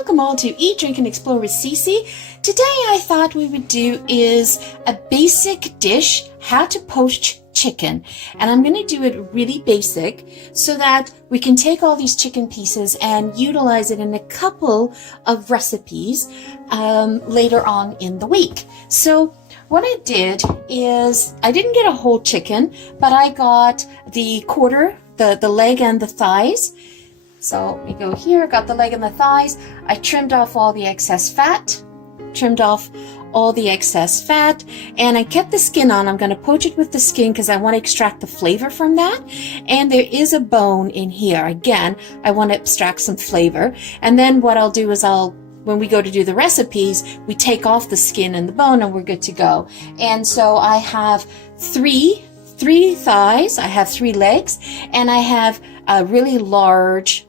Welcome all to Eat, Drink, and Explore with Cece. Today I thought we would do is a basic dish, how to poach chicken. And I'm going to do it really basic so that we can take all these chicken pieces and utilize it in a couple of recipes later on in the week. So what I did is I didn't get a whole chicken, but I got the quarter, the leg and the thighs. So we go here, got the leg and the thighs. I trimmed off all the excess fat, and I kept the skin on. I'm going to poach it with the skin because I want to extract the flavor from that. And there is a bone in here. Again, I want to extract some flavor. And then what I'll do is when we go to do the recipes, we take off the skin and the bone and we're good to go. And so I have three thighs, I have 3 legs, and I have a really large,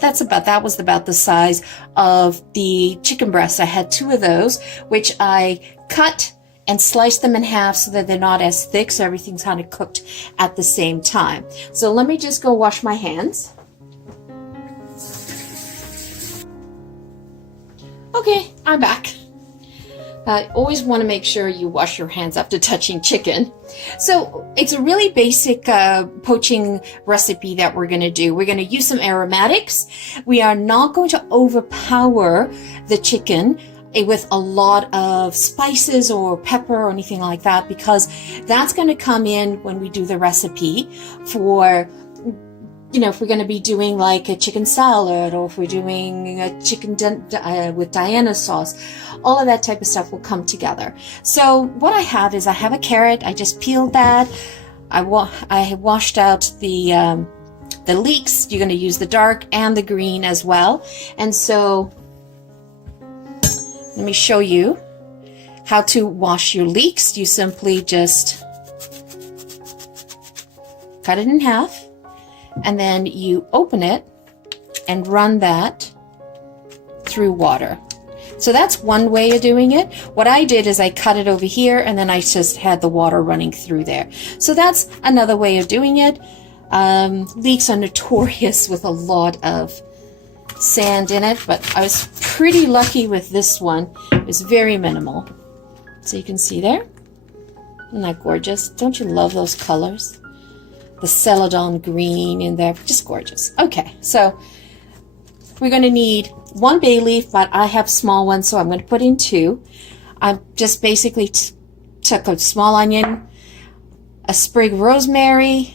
that was about the size of the chicken breasts. I had 2 of those, which I cut and sliced them in half so that they're not as thick, so everything's kind of cooked at the same time. So let me just go wash my hands. Okay, I'm back. I always want to make sure you wash your hands after touching chicken. So it's a really basic poaching recipe that we're going to do. We're going to use some aromatics. We are not going to overpower the chicken with a lot of spices or pepper or anything like that, because that's going to come in when we do the recipe for, if we're going to be doing like a chicken salad, or if we're doing a chicken with Diana sauce, all of that type of stuff will come together. So what I have is I have a carrot. I just peeled that. I washed out the leeks. You're going to use the dark and the green as well. And so let me show you how to wash your leeks. You simply just cut it in half. And then you open it and run that through water. So that's one way of doing it. What I did is I cut it over here and then I just had the water running through there. So that's another way of doing it. Leeks are notorious with a lot of sand in it, but I was pretty lucky with this one. It was very minimal. So you can see there. Isn't that gorgeous? Don't you love those colors? The celadon green in there, just gorgeous. Okay, so we're going to need 1 bay leaf, but I have small ones, so I'm going to put in 2. I just basically took a small onion, a sprig of rosemary.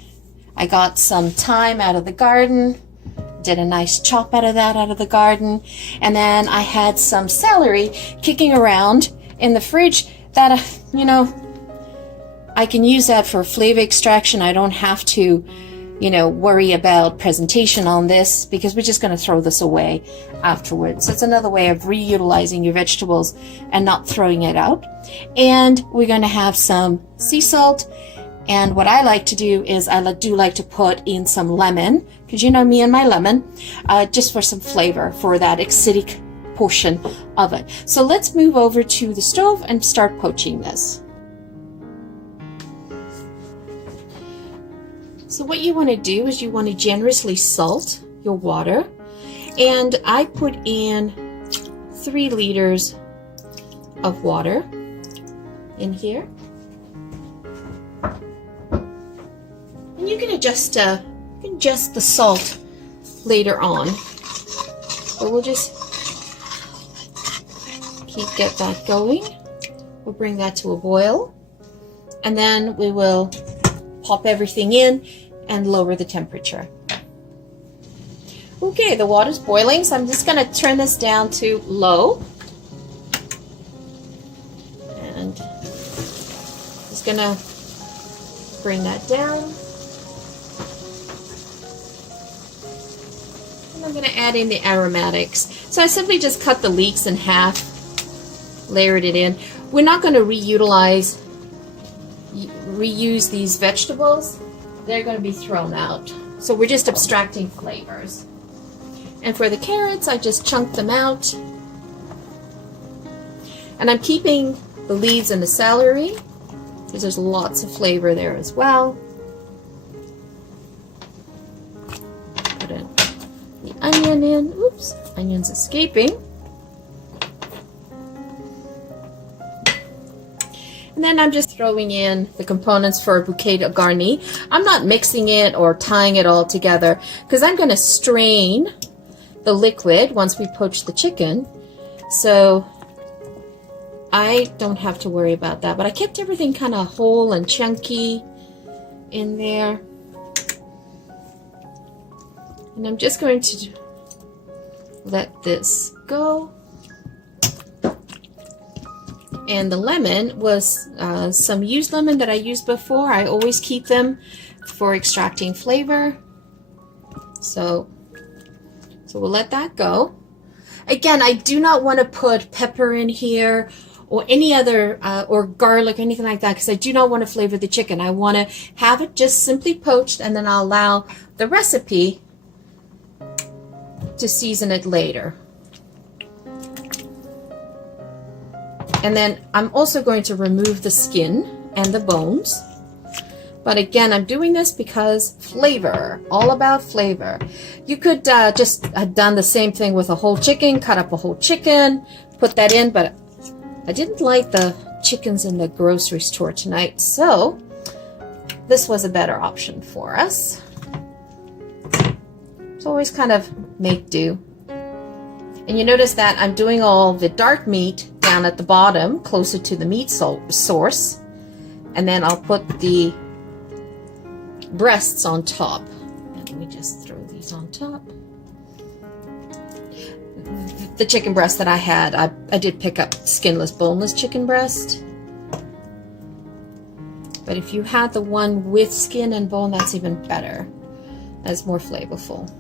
I got some thyme out of the garden, did a nice chop out of the garden, and then I had some celery kicking around in the fridge that, I can use that for flavor extraction. I don't have to, worry about presentation on this because we're just going to throw this away afterwards. So it's another way of reutilizing your vegetables and not throwing it out. And we're going to have some sea salt. And what I like to do is I do like to put in some lemon, because you know me and my lemon, just for some flavor for that acidic portion of it. So let's move over to the stove and start poaching this. So what you want to do is you want to generously salt your water. And I put in 3 liters of water in here. And you can adjust the salt later on. But we'll just get that going. We'll bring that to a boil. And then we will pop everything in and lower the temperature. Okay, the water's boiling, so I'm just going to turn this down to low. And just going to bring that down. And I'm going to add in the aromatics. So I simply just cut the leeks in half, layered it in. We're not going to reuse these vegetables. They're going to be thrown out. So we're just abstracting flavors. And for the carrots, I just chunked them out. And I'm keeping the leaves and the celery because there's lots of flavor there as well. Put in the onion in. Oops, onion's escaping. And then I'm just throwing in the components for a bouquet de garni. I'm not mixing it or tying it all together because I'm going to strain the liquid once we poach the chicken. So I don't have to worry about that. But I kept everything kind of whole and chunky in there. And I'm just going to let this go. And the lemon was some used lemon that I used before. I always keep them for extracting flavor. So we'll let that go. Again, I do not want to put pepper in here or any other, or garlic or anything like that, because I do not want to flavor the chicken. I want to have it just simply poached, and then I'll allow the recipe to season it later. And then I'm also going to remove the skin and the bones. But again, I'm doing this because flavor, all about flavor. You could just have done the same thing with a whole chicken, cut up a whole chicken, put that in, but I didn't like the chickens in the grocery store tonight, so this was a better option for us. It's always kind of make do. And you notice that I'm doing all the dark meat down at the bottom, closer to the meat source, and then I'll put the breasts on top. And let me just throw these on top. The chicken breast that I had, I did pick up skinless, boneless chicken breast. But if you had the one with skin and bone, that's even better. That's more flavorful.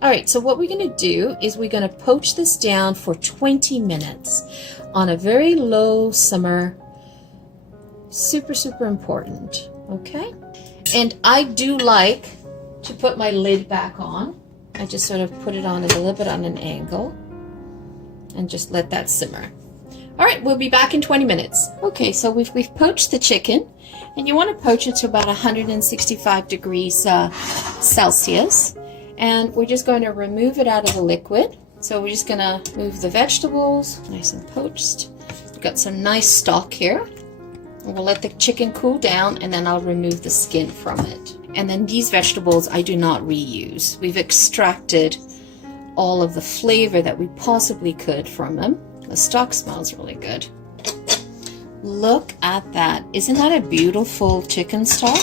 All right, so what we're going to do is we're going to poach this down for 20 minutes on a very low simmer. Super, super important, okay? And I do like to put my lid back on. I just sort of put it on a little bit on an angle and just let that simmer. All right, we'll be back in 20 minutes. Okay, so we've poached the chicken, and you want to poach it to about 165 degrees Celsius. And we're just going to remove it out of the liquid. So we're just going to move the vegetables, nice and poached. We've got some nice stock here. And we'll let the chicken cool down, and then I'll remove the skin from it. And then these vegetables I do not reuse. We've extracted all of the flavor that we possibly could from them. The stock smells really good. Look at that. Isn't that a beautiful chicken stock?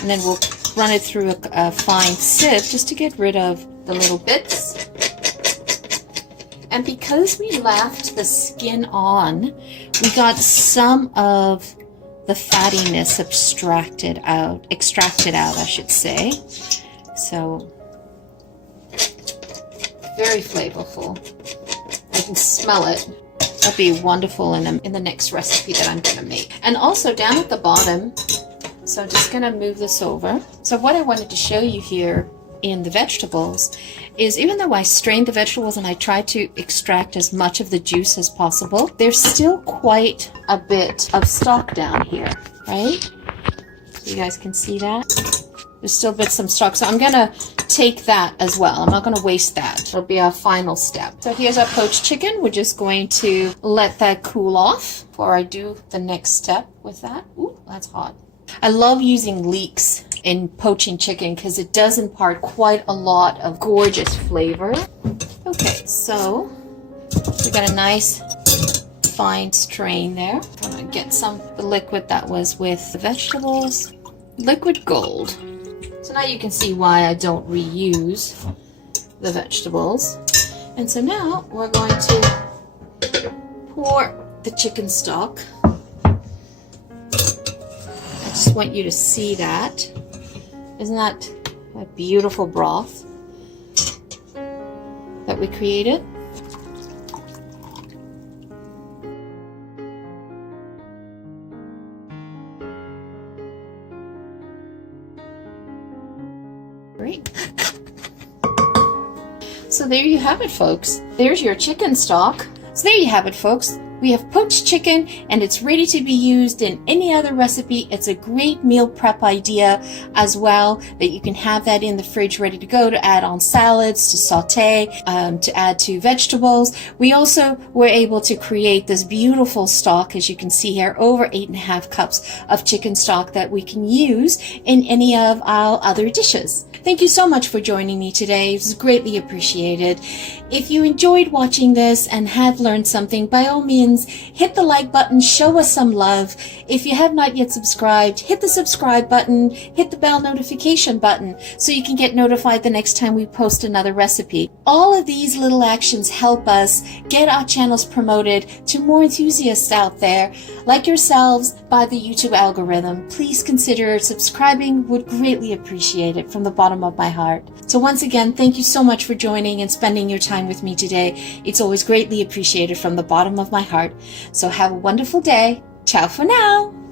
And then we'll run it through a fine sieve just to get rid of the little bits. And because we left the skin on, we got some of the fattiness extracted out, I should say. So, very flavorful. I can smell it. That'll be wonderful in the next recipe that I'm going to make. And also down at the bottom, so I'm just going to move this over. So what I wanted to show you here in the vegetables is, even though I strained the vegetables and I tried to extract as much of the juice as possible, there's still quite a bit of stock down here, right? So you guys can see that. There's still bits of stock. So I'm going to take that as well. I'm not going to waste that. It'll be our final step. So here's our poached chicken. We're just going to let that cool off before I do the next step with that. Ooh, that's hot. I love using leeks in poaching chicken because it does impart quite a lot of gorgeous flavor. Okay, so we got a nice fine strain there. I'm going to get some of the liquid that was with the vegetables. Liquid gold. So now you can see why I don't reuse the vegetables. And so now we're going to pour the chicken stock. I just want you to see that. Isn't that a beautiful broth that we created? Great. So there you have it, folks. There's your chicken stock. So there you have it, folks. We have poached chicken, and it's ready to be used in any other recipe. It's a great meal prep idea as well, that you can have that in the fridge ready to go to add on salads, to saute, to add to vegetables. We also were able to create this beautiful stock, as you can see here, over 8.5 cups of chicken stock that we can use in any of our other dishes. Thank you so much for joining me today. It was greatly appreciated. If you enjoyed watching this and have learned something, by all means, hit the like button, show us some love. If you have not yet subscribed, hit the subscribe button, hit the bell notification button so you can get notified the next time we post another recipe. All of these little actions help us get our channels promoted to more enthusiasts out there like yourselves by the YouTube algorithm. Please consider subscribing. Would greatly appreciate it from the bottom of my heart. So once again, thank you so much for joining and spending your time with me today. It's always greatly appreciated from the bottom of my heart. So have a wonderful day. Ciao for now.